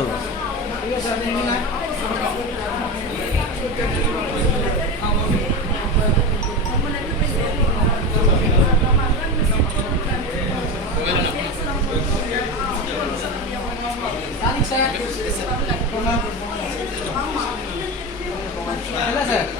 どうぞ何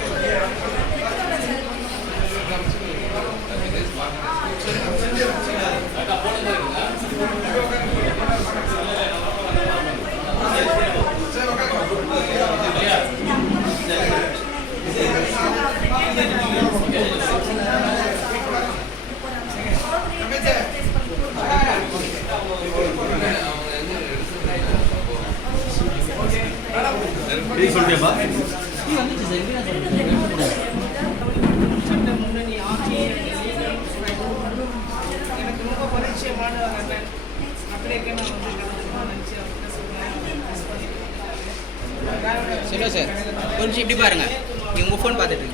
சொல்றியப்பா எனக்கு ரொம்ப பரிச்சயமான அப்படியே நான் வந்து கலந்துக்கணும் நினச்சி சொல்லுங்க சார். கொஞ்சம் இப்படி பாருங்க. நீங்கள் உங்கள் ஃபோன் பார்த்துட்டு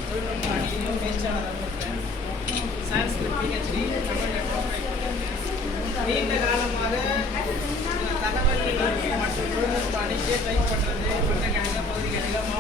நீண்ட காலமாக தகவல் மற்றும் தொழில்நுட்ப அணிக்கே டைப் பண்ணுறது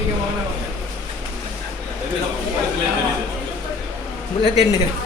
ஆன்மீகமானவங்க முல்லை தெரிஞ்சுக்கிறேன்